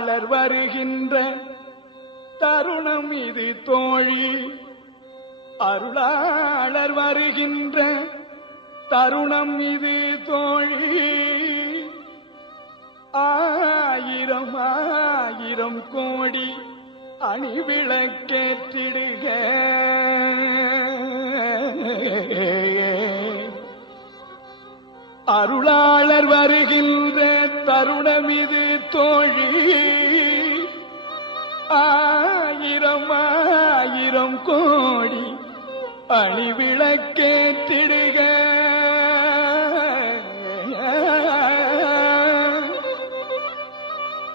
அருளாளர் வருகின்ற தருணம் இது தோழி, அருளாளர் வருகின்ற தருணம் இது தோழி. ஆயிரம் ஆயிரம் கோடி அணிவிளக்கேற்றிடுக. அருளாளர் வருகின்ற தருணம் இது தோழி, ஆயிரம் ஆயிரம் கோடி அணிவிளக்கேற்றிடுக.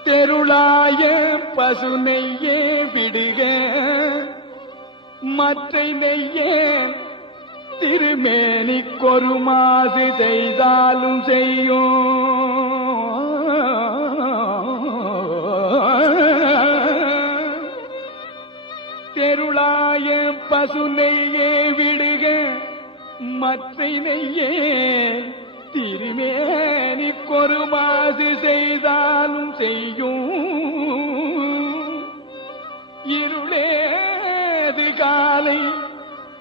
தெருளாய பசு நெய்யே விடுக, மற்றை நெய்யே திருமேனிக்கொரு மாசு செய்தாலும் செய்யும். தெருளாய பசு நெய்யே விடுக, மற்றை நெய்யே திருமேனிக்கொரு மாசு செய்தாலும் செய்யும். இருளேது காலை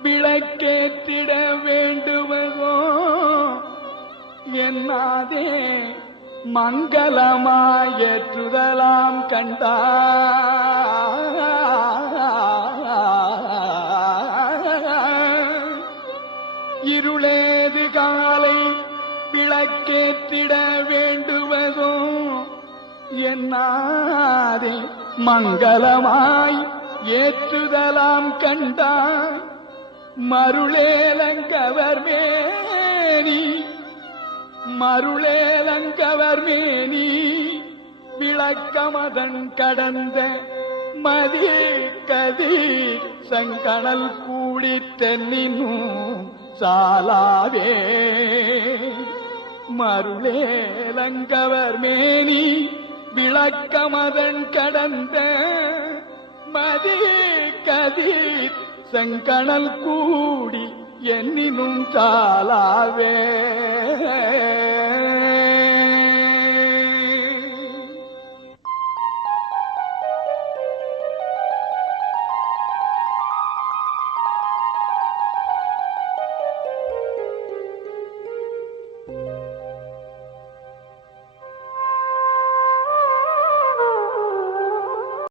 விளக்கேற்றிட வேண்டுவதோ என்னாதே மங்களமாயேற்றுதலாம் கண்டா. இருளேது காலை விளக்கேற்றிட வேண்டுவதோ என்னாதே மங்களமாய் ஏற்றுதலாம் கண்டாய். மருளேலங்கவர் மேனி மருளேலங்கவர் மேனி விளக்கமதன் கடந்த மதி கதிர் சங்கணல் கூடி தென்னினும் சாலாவே. மருளேலங்கவர் மேனி விளக்கமதன் கடந்த மதி கதிர் செங்கணல் கூடி என்னினும் சாலாவே.